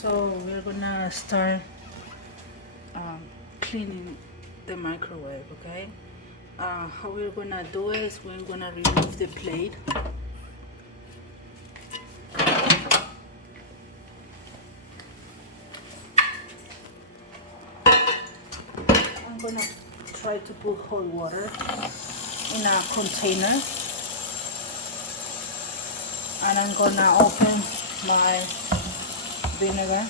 So we're gonna start cleaning the microwave, okay? How we're gonna do it is we're gonna remove the plate. I'm gonna try to put hot water in a container, and I'm gonna open my vinegar.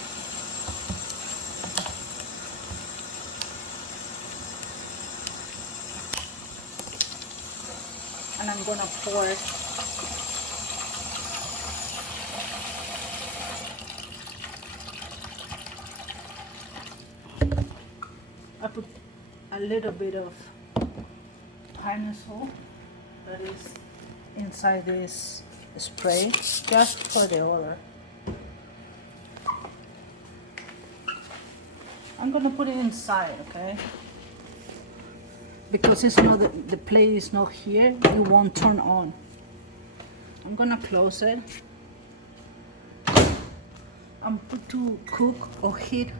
And I'm gonna pour it. I put a little bit of Pine-Sol that is inside this spray, just for the odor. I'm gonna put it inside, okay? Because it's not the plate is not here, it won't turn on. I'm gonna close it. I'm put to cook or heat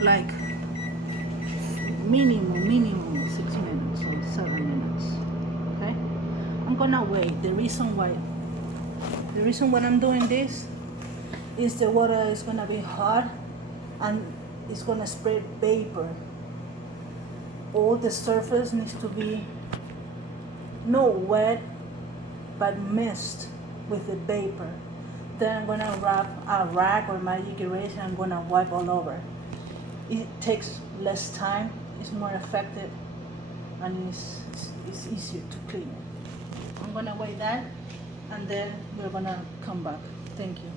like minimum 6 minutes or 7 minutes. Okay, I'm gonna wait. The reason why I'm doing this is the water is gonna be hot and it's gonna spread vapor. All the surface needs to be not wet but mist with the vapor. Then I'm gonna wrap a rag or magic eraser and I'm gonna wipe all over. It takes less time, it's more effective, and it's easier to clean. I'm gonna wait that, and then we're gonna come back. Thank you.